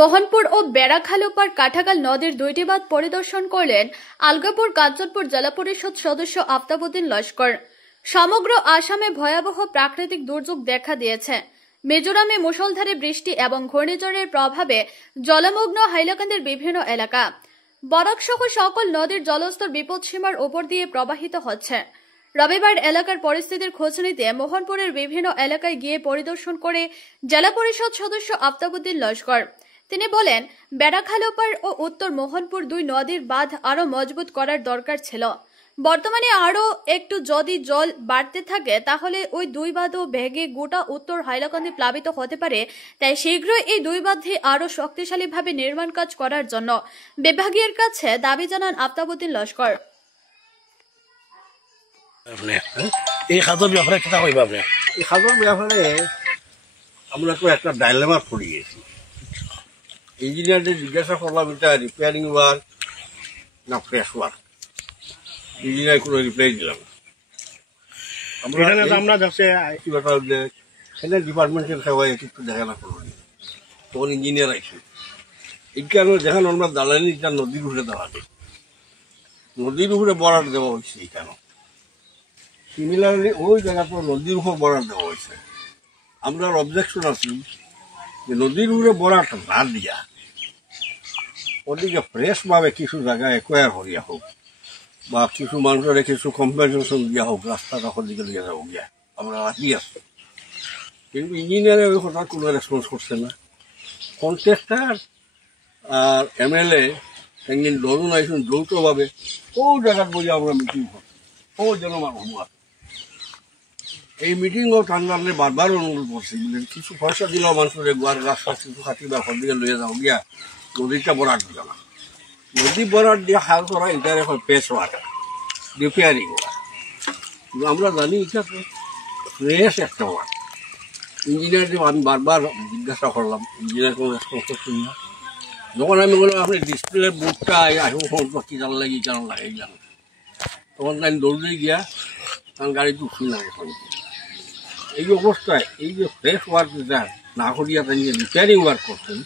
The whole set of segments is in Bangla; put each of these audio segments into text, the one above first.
মোহনপুর ও বেড়াখালোপার কাঠাগাল নদীর দুইটি বাঁধ পরিদর্শন করলেন আলগাপুর কাঞ্চনপুর জেলা পরিষদ সদস্য আফতাবউদ্দিন লস্কর। সমগ্র আসামে ভয়াবহ প্রাকৃতিক দুর্যোগ দেখা দিয়েছে। মিজোরামে মুষলধারে বৃষ্টি এবং ঘূর্ণিঝড়ের প্রভাবে জলমগ্ন হাইলাকান্দির বিভিন্ন এলাকা। বরাক সহ সকল নদীর জলস্তর বিপদসীমার উপর দিয়ে প্রবাহিত হচ্ছে। রবিবার এলাকার পরিস্থিতির খোঁজ নিতে মোহনপুরের বিভিন্ন এলাকায় গিয়ে পরিদর্শন করে জেলা পরিষদ সদস্য আফতাবউদ্দিন লস্কর। তিনি বলেন, বেড়াখালোপার ও উত্তর মোহনপুর দুই নদীর বাঁধ আরো মজবুত করার দরকার ছিল। বর্তমানে আরো একটু যদি জল বাড়তে থাকে তাহলে ওই দুই বাঁধও ভেঙে গোটা উত্তর হাইলাকান্দি প্লাবিত হতে পারে। তাই শীঘ্রই এই দুই বাঁধে আরো শক্তিশালীভাবে নির্মাণ কাজ করার জন্য বিভাগীয় কাছে দাবি জানান আফতাবউদ্দিন লস্কর। এই খাজর ব্যাপারে কিতা কইবা আপনি? এই খাজর ব্যাপারে আমরা তো একটা ডাইলেমা পড়ে গেছি। ইঞ্জিনিয়ারদের জিজ্ঞাসা করলাম এটা রিপেয়ারিং ওয়ার্ক না ফ্রেশ ওয়ার্ক। ইঞ্জিনিয়ার কোনো রিপ্লাই দিলাম আমরা যাচ্ছে সেটা ডিপার্টমেন্টের সেবায় একটু দেখানা করলো তখন ইঞ্জিনিয়ার আইসি এই কারণে দেখানো আমরা দালালি নদীর উপরে দেওয়া যায়, নদীর উপরে বরাদ দেওয়া হয়েছে। এই কেন সিমিলারলি ওই জায়গাটা নদীর উপর বরাদ দেওয়া হয়েছে। আমরা অবজেকশন আছি যে নদীর উপরে বরাদ না দিয়া ওদিকে ফ্রেশভাবে কিছু জায়গায় একোয়ার করিয়া হোক বা কিছু মানুষের কিছু কম্পেনসেশন দিয়া হোক, রাস্তাটা দিকে লিয়ে যাবো গিয়া আমরা রাখি আসছি। কিন্তু ইঞ্জিনিয়ারে ওই কথা কোনো রেসপন্স করছে না। কন্ট্রাক্টর আর MLA একদিন দরুন আইসুন যৌথভাবে ও জায়গায় বলে আমরা মিটিং করছি, ও যেন মানুষ এই মিটিংও টান্ডারলে বারবার অনুরোধ করছি কিছু পয়সা দিলেও মানুষের গোয়ার রাস্তা কিছু খাতি বা দিকে লইয়া যাও গিয়া নদীটা বরাট দিল না। নদী বরাট দিয়ে হাল করা এটার এখন পেশ ওয়াটার রিপেয়ারিং ওয়ার্ক। কিন্তু আমরা জানি এটা ফ্রেশ একটা ওয়ার্ক। ইঞ্জিনিয়ারকে আমি বারবার জিজ্ঞাসা করলাম, ইঞ্জিনিয়ার কোনো রেসপন্স করছেন না। যখন আমি বললাম আপনি ডিসপ্লে বুকটা আসবো কি জান লাগে কেন লাগে জানো, তখন আমি দৌড়ে গিয়া কারণ গাড়ি টুকছি না। এখন এই অবস্থায় এই যে ফ্রেশ ওয়ার্ক যেটা না করিয়া তাই রিপেয়ারিং ওয়ার্ক করছেন,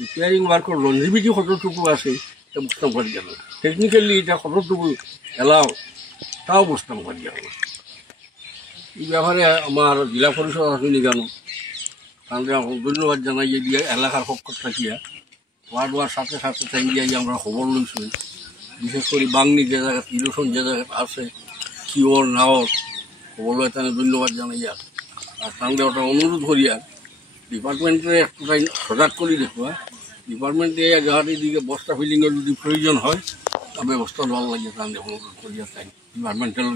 রিপেয়ারিং ওয়ার্কের লঞ্জিভিটি কতটুকু আছে এটা বুঝতাম পারি গেল, টেকনিক্যালি এটা কতটুকু এলাও তাও বুঝতাম পারি গেল। এই ব্যাপারে আমার জেলা পরিষদ আসেনি কেন, তাহলে ধন্যবাদ জানাই যে দিয়ে এলাকার পক্ষ থাকিয়া ওয়ার্ড ওয়ার সাথে সাথে থাকিয়া আমরা খবর লইছি। বিশেষ করে বাংনি যে জায়গা ইলেকশন যে জায়গা আছে কিওর নাওর খবর লয় তাহলে ধন্যবাদ জানাইয়া। আর তাহলে ওটা অনুরোধ করিয়া ডিপার্টমেন্টে একটাই সজাগ করি দেখবা, ডিপার্টমেন্টে জাহাজের দিকে বস্তা ফিলিংয়ের যদি প্রয়োজন হয় তা ব্যবস্থা দেওয়ার লাগে তাহলে অনুরোধ করিয়া তাই ডিপার্টমেন্টাল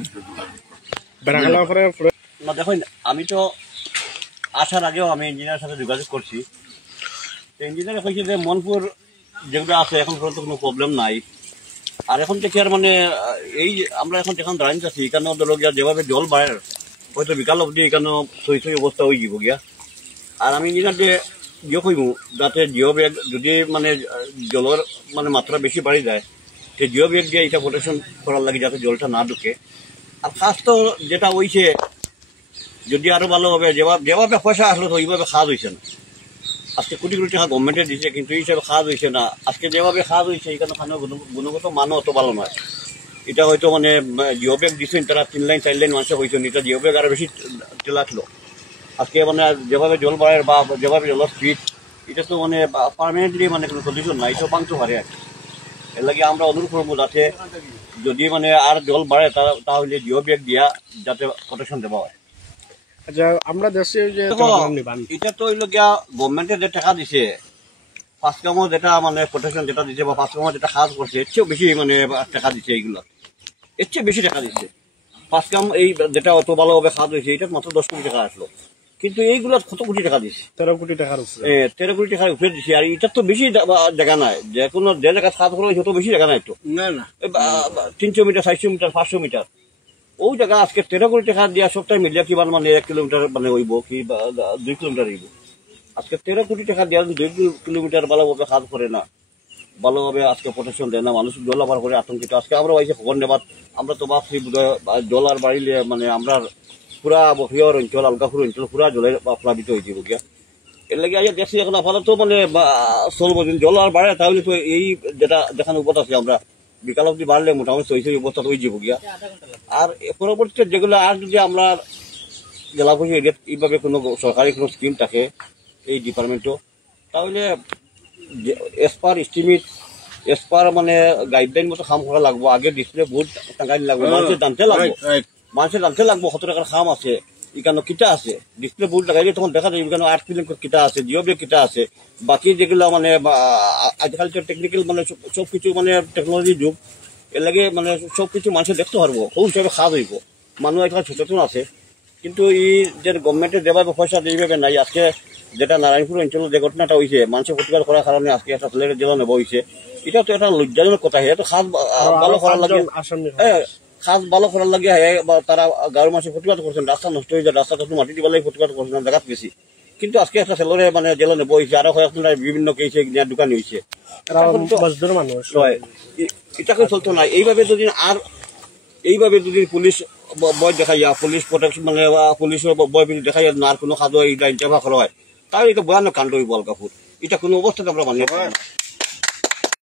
না। দেখুন, আমি তো আসার আগেও আমি ইঞ্জিনিয়ারের সাথে যোগাযোগ করছি। ইঞ্জিনিয়ার কইছে যে মনপুর যেগুলো আছে এখন পর্যন্ত কোনো প্রবলেম নাই। আর এখন থেকে আর মানে এই আমরা এখন যেখানে দাঁড়িয়ে আছি এখানে ধরো গিয়া যেভাবে জল বাড়ে হয়তো বিকাল অবধি এখানে সই সই অবস্থা হয়ে যাব গিয়া। আর আমি ইঞ্জিনিয়ারকে ইয়ে কইব যাতে জিও ব্যাগ যদি মানে জলের মানে মাত্রা বেশি বাড়ি যায় সে জিও ব্যাগ দিয়ে এটা প্রোটেকশন করার লাগে যাতে জলটা না ঢুকে। আর খাস তো যেটা হয়েছে যদি আরো ভালো হবে, যেভাবে পয়সা আসলো তো ওইভাবে খাওয়া হয়েছে না। আজকে কোটি কোটি টাকা গভর্নমেন্টে দিচ্ছে কিন্তু এই হিসাবে খাওয়া হয়েছে না। আজকে যেভাবে খাওয়া হয়েছে এখানে গুণগত মানও অত ভালো নয়। এটা হয়তো মানে জিও ব্যাগ দিচ্ছেন তারা 3 লাইন 4 লাইন মানুষের হয়েছেন, এটা জিও ব্যাগ আরো বেশি টেলাছিল। আজকে মানে যেভাবে জল বাড়ে বা যেভাবে জলের স্পিড এটা তো মানে পারমানেন্টলি মানে কোনো সলিউশন নাই, এটা ভাঙতে পারে আর কি। এর লাগে আমরা অনুরোধ করবো যাতে যদি মানে আর জল বাড়ে তাহলে জিও ব্যাগ দিয়া যাতে প্রোটেকশন দেওয়া হয়। আচ্ছা, আমরা দেশে যে এটা তো হইল গিয়া গভর্নমেন্টে যে টাকা দিছে ফার্স্ট কামও যেটা মানে প্রোটেকশন যেটা দিছে বা ফার্স্ট কামও যেটা কাজ করছে এর চেয়েও বেশি মানে টাকা দিচ্ছে। এইগুলো এর চেয়ে বেশি টাকা দিচ্ছে। ফার্স্ট কাম এই যেটা অত ভালোভাবে কাজ হয়েছে এটা মাত্র 10 কোটি টাকা আসলো, কিন্তু এইগুলো কত কোটি টাকা দিচ্ছে? 13 কোটি টাকার উপরে 13 কোটি টাকার উপরে দিচ্ছে। আর এটা তো বেশি জায়গা নাই, যে কোনো যে জায়গা কাজ করা হয়েছে অত বেশি জায়গা নাই তো, না না 300 মিটার 400 মিটার 500 মিটার ওই জায়গা আজকে 13 কোটি টাকা দিয়া সবটাই মিলিয়া কি মানে 1 কিলোমিটার মানে হইব কি 2 কিলোমিটার হইব। আজকে 13 কোটি টাকা দিয়া 2 কিলোমিটার ভালোভাবে কাজ করে না, ভালোভাবে আজকে প্রোটেকশন দেয় না, মানুষ জল আবার করে আতঙ্কিত। আজকে আমরা হয়েছে খবর নেবার আমরা তো ভাবছি জল আর বাড়িলে মানে আমরা পুরা বহিয়ার অঞ্চল আলগাপুর অঞ্চল পুরা জলের প্লাবিত হয়ে যাব গিয়া। এর লাগে আজ দেখছি এখন আপাতত মানে চলবো যদি জল আর বাড়ে তাহলে তো এই যেটা দেখানোর উপর আছে আমরা বিকাল অব্দি বাড়লে মোটামুটি ওই অবস্থা হয়ে যাবো গিয়া। আর পরবর্তীতে যেগুলো আর যদি আমরা জেলা পরিষদ এইভাবে কোনো সরকারি কোনো স্কিম থাকে এই ডিপার্টমেন্টও, তাহলে এস পার এস্টিমেট এস পার মানে গাইডলাইন মতো খাম করা লাগবো। আগে ডিসপ্লে বোর্ড টাঙ্গাই লাগবো, মানুষের জানতে লাগবো, মানুষের জানতে লাগবো কত টাকার খাম আছে, এখানে কিটা আছে। ডিসপ্লে বোর্ড লাগাইলে তখন দেখা যায় এখানে 8 কিলো কিটা আছে, জিওবে কিটা আছে। বাকি যেগুলো মানে আজকাল তো টেকনিক্যাল মানে সবকিছু মানে টেকনোলজি যুগ, এর লাগে মানে সবকিছু মানুষের দেখতে পারবো, ওই হিসাবে খাওয়া হইব। মানুষ এখানে সচেতন আছে, কিন্তু এই যে গভর্নমেন্টের দেওয়ার পয়সা এইভাবে নাই। আজকে যেটা নারায়ণপুর অঞ্চলের যে ঘটনাটা হয়েছে মানুষের প্রতিকার করার কারণে আজকে একটা ছেলের জেলা নেওয়া হয়েছে, এটা তো একটা লজ্জাজনক কথা। এটা খাস ভালো করার লাগে, খাস ভালো করার লাগে তারা গাঁয়ের মানুষের প্রতিবাদ করছেন, রাস্তা নষ্ট হয়ে যায়, রাস্তা মাটি দিবার প্রতিবাদ করছেন জায়গা বেশি। কিন্তু আজকে একটা ছেলেরে মানে জেলা নেবো হয়েছে, আরো কয়েকজন বিভিন্ন কেসে দোকান হয়েছে, এটাকে চলতো না। এইভাবে যদি পুলিশ বয় দেখাইয়া পুলিশ প্রোটেকশন মানে পুলিশের বয় দেখাইয়া না আর কোনো খাদ্য ইন্টারভা করা হয়, তাহলে এটা ভয়ানক কাণ্ড হইব আলগাপুর। এটা কোনো অবস্থাতে আমরা মানি